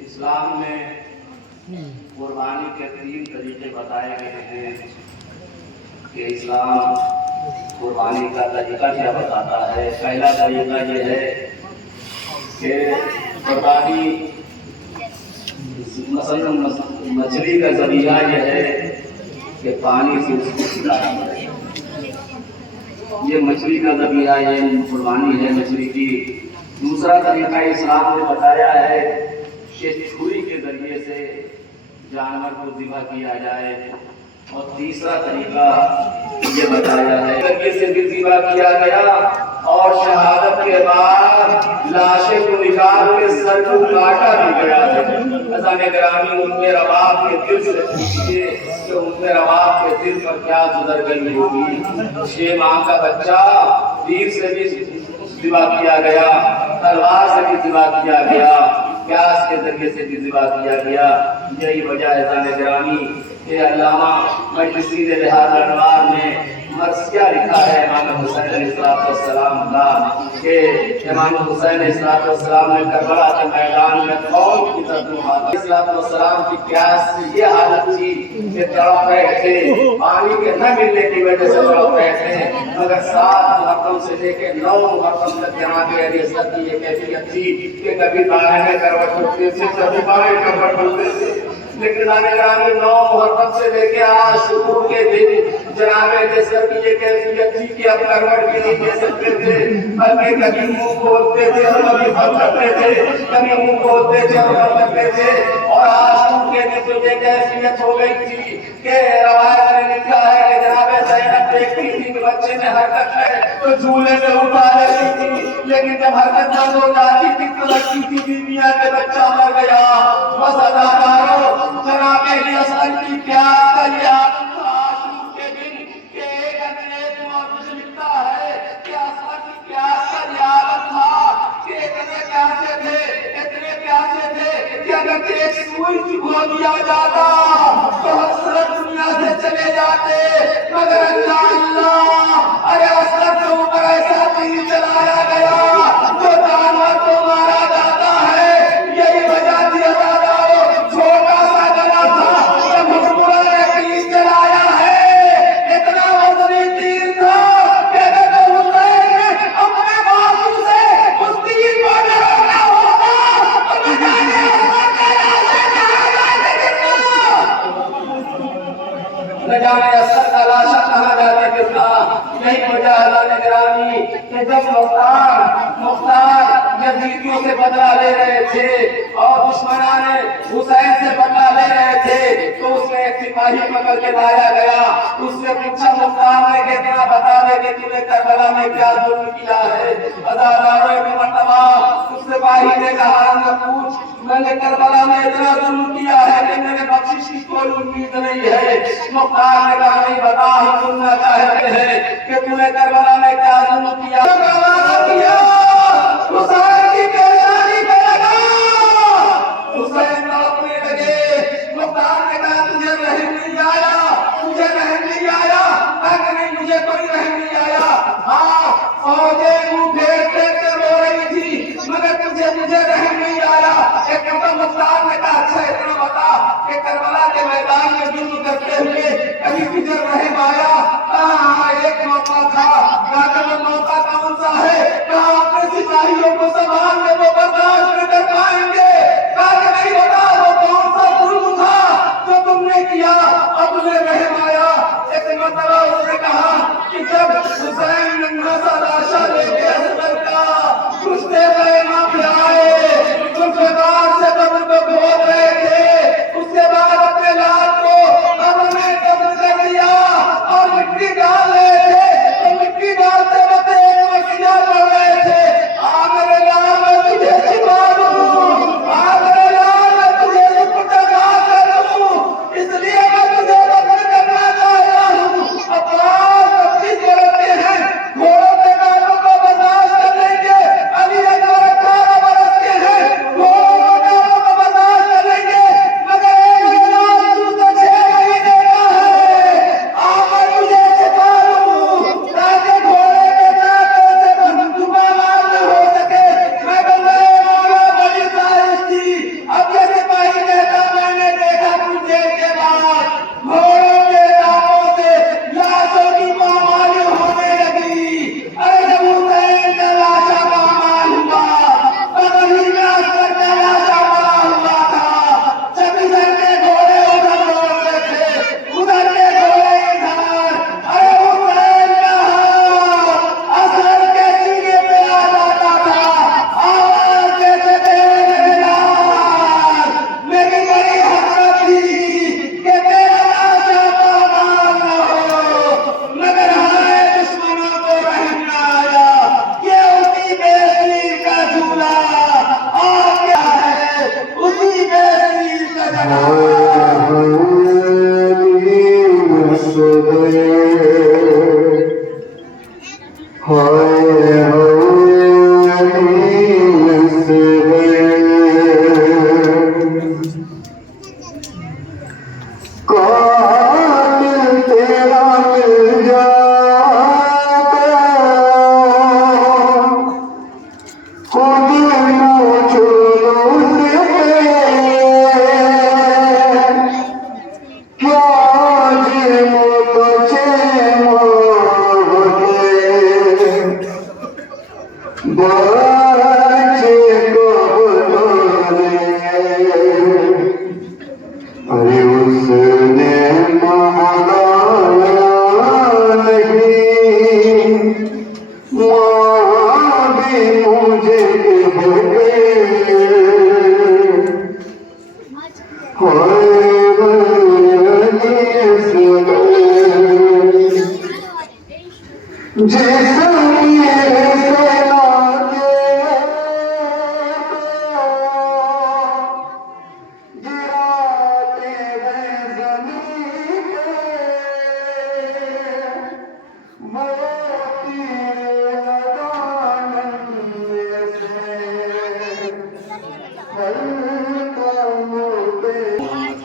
इस्लाम में कुर्बानी के 3 तरीके बताए गए हैं कि इस्लाम कुर्बानी का तरीका क्या बताता है। पहला तरीका ये है कि कुर्बानी मसलन मछली का ज़रिया ये है कि पानी से उसको खिलाना है। ये मछली का ज़रिया ये कुर्बानी है मछली की। दूसरा तरीका इस्लाम ने बताया है कि छुरी के जरिए से जानवर को ज़िबा किया जाए। और तीसरा तरीका ये बताया है जरिए से भी ज़िबा किया गया और शहादत के बाद लाशें को निकाल के सर को काटा भी गया है। अज़ान गिरामी उम्मे रबाब के दिल से पूछिए कि उम्मे रबाब के दिल पर क्या गुजर गई होगी। 6 माह का बच्चा तीर से भी ज़िबा किया गया, तलवार से भी ज़िबा किया गया, प्यास के जरिए से भी ज़िबा किया गया। यही वजह है अज़ान गिरामी कि अल्लामा मजलिसी ने लिहाज़ अनवार में मरसिया लिखा है इमाम हुसैन अलैहिस्सलाम का कि इमाम हुसैन अलैहिस्सलाम ने करबला के मैदान में कौम की तरफ अलैहिस्सलाम की प्यास से ये हालत थी कि तड़प रहे थे, पानी के न मिलने की वजह से तड़प रहे थे। मगर 7 मुहर्रम से लेकर 9 मुहर्रम तक जनाब अली असद की ये कैफियत थी कि कभी दाएं में करवट होते थे, कभी बाएं करवट होते थे। लेकिन ग्रामीण 9 मुहर्रम से लेके आज शुक्र के दिन जनाब अली असद की ये कैफियत थी कि अब करवट भी नहीं दे सकते थे, बल्कि कभी मुंह खोलते थे और कभी बंद करते थे, कभी मुंह खोलते थे और बंद करते थे। और आज शुक्र के दिन तो ये कैफियत हो गई थी कि रवायत में लिखा है कि जनाब ज़ैनब देखती थी कि बच्चे में हरकत है तो झूले से उठा लेती थी, लेकिन जब हरकत बंद हो जाती थी तो लगती थी बीबियां के बच्चा मर गया। बस अदाकारों जनाब अली असद की प्यास का ये आदम था आज के दिन कि एक अंग्रेज मुअर्रिख लिखता है कि असद की प्यास का ये आदम था कि इतने प्यासे थे कि अगर एक सुई चुभा दिया जाता तो हसरत दुनिया से चले जाते। मगर अल्लाह अरे असद के ऊपर ऐसा तीर चलाया गया जो जानवर को मारा जाता है। यही वजह थी अदादारों, छोटा सा गला था कि मुस्कुरा ने तीर चलाया है। इतना वजनी तीर था कि अगर हुसैन ने अपने बाजू से उस तीर को लगाना होता तो बजाने जाने असर का लाशा कहाँ जाके गिरता। यही वजह अल्लाह गिरामी कि जब मुख्तार यजीदियों से बदला ले रहे थे और दुश्मनान हुसैन से बदला ले रहे थे तो उसमें एक सिपाही पकड़ के लाया गया। उससे पूछा मुख्तार ने कि इतना बता दे कि तूने करबला में क्या जुल्म किया है। अदादारों एक मर्तबा उस सिपाही ने कहा न पूछ, मैंने करबला में इतना जुल्म किया है कि मैंने बख्शिश की कोई उम्मीद नहीं है। मुख्तार ने कहा नहीं बता, हम सुनना चाहते हैं कि तूने करबला में क्या जुल्म किया। हुसैन की पेशानी पे लगा, हुसैन तड़पने लगे। मुख्तार ने कहा तुझे रहम नहीं आया, तुझे रहम नहीं आया। कहा नहीं मुझे कोई रहम नहीं आया। हाँ फौजें मुंह फेर फेर के रो रही थी मगर मुझे रहम नहीं आया। एक मुख्तार ने कहा अच्छा इतना बता कि करबला के मैदान में जुल्म करते हुए कभी तुझे रहम आया? हाँ एक मौका था। वो मौका कौन सा है?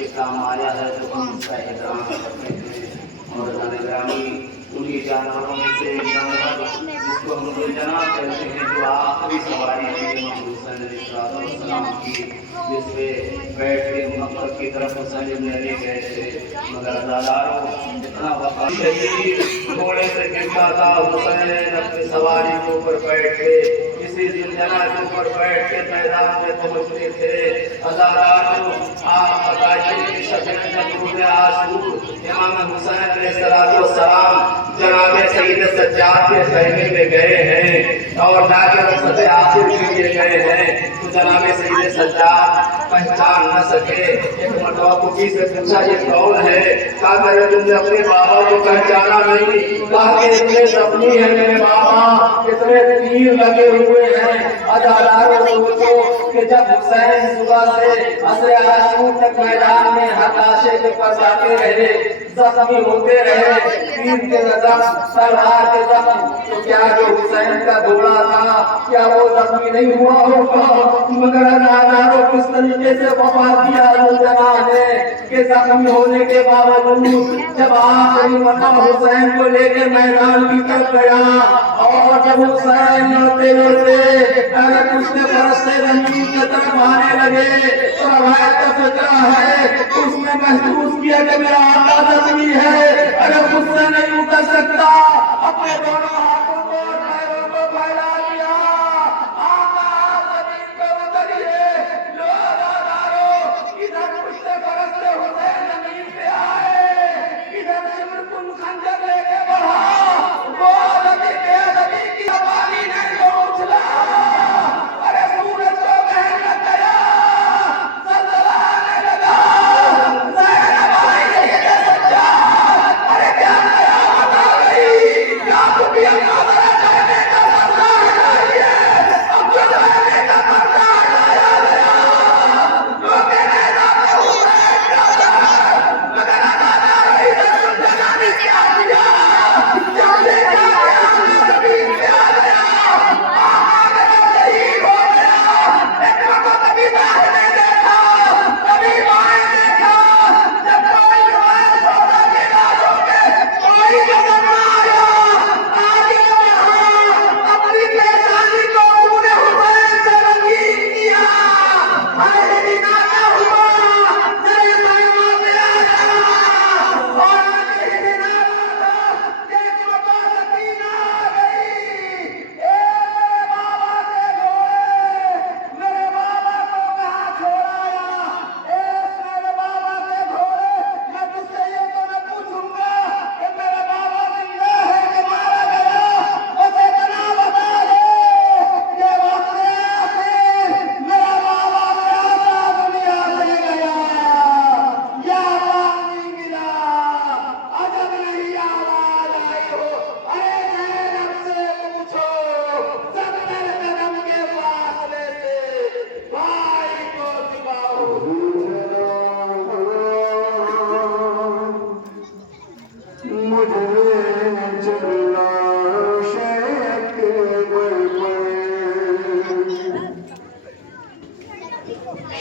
के काम आया है तो हम उसका एहतराम करते हैं। और जानग्रामी उन्हीं जानवरों में से जानवर जिसको हम गुलजना कहते हैं, जो आखिरी सवारी थी हुसैन अलैहिस्सलाम की, जिसपे बैठ के मक्का की तरफ हुसैन लेने गए थे, मगर अज़ादारों इतना वफा शहीद घोड़े से गिरता था, हुसैन अपनी सवारी के ऊपर बैठ के किसी जिंदना के ऊपर बैठ के मैदान में पहुंचते थे। अज़ादारों आप बताइए कि शब-ए आशूर इमाम हुसैन अलैहिस्सलाम जनाबे सईद सज्जाद के खैमे में गए हैं और जाकर रुखसत आखिर के लिए गए हैं, तो जनाबे सईद सज्जाद पहचान न सके। एक मरतबा कुकी से पूछा ये कौन है? कहा करे तुमने अपने बाबा को पहचाना नहीं? कहा कि इतने जख्मी है मेरे बाबा, इतने तीर लगे हुए हैं। अज़ादारों सोचो कि जब हुसैन सुबह से असर आशूर तक मैदान में हताशे के पर जाते रहे, जख्मी होते रहे, तीर के जख्म, तलवार के जख्म, तो क्या जो हुसैन का घोड़ा था क्या वो जख्मी नहीं हुआ होगा? मगर अज़ादारों किस तरीके से वफा किया ज़ुल्ज़ना ने कि जख्मी होने के बावजूद जब आखिरी मरतबा हुसैन को लेकर मैदान की तरफ गया और जब हुसैन लौटते लौटते अगर उसने फरश्ते जमीन की तरफ आने लगे तो रवायत का फिक्रा है उसने महसूस किया कि मेरा आका जख्मी है, अगर मुझसे नहीं उतर सकता, अपने दोनों हाथों को और पैरों को फैला दिया, आका जमीन पे उतरिए। लो अज़ादारों, इधर पुश्ते फरश्ते हुसैन जमीन पे आए, इधर शिमर तुम खंजर लेके बढ़ा, वो नबी बेअदबी की सवारी ने जो उछला, अरे सूरज को बहन लग गया, ज़लज़ला आने लगा, ज़ैनब आई सईद सज्जाद, अरे क्या कयामत आ गई, क्या खुफिया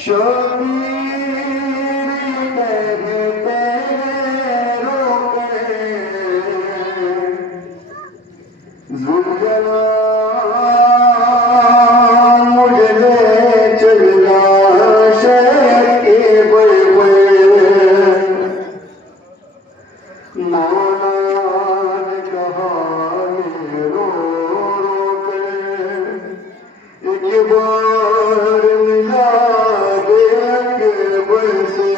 शबीर कहते रोके जुल्फना मुझे ले चलना शहर के बड़े मौला ने कहा रो रो कर एक बार मिला दे के बरसे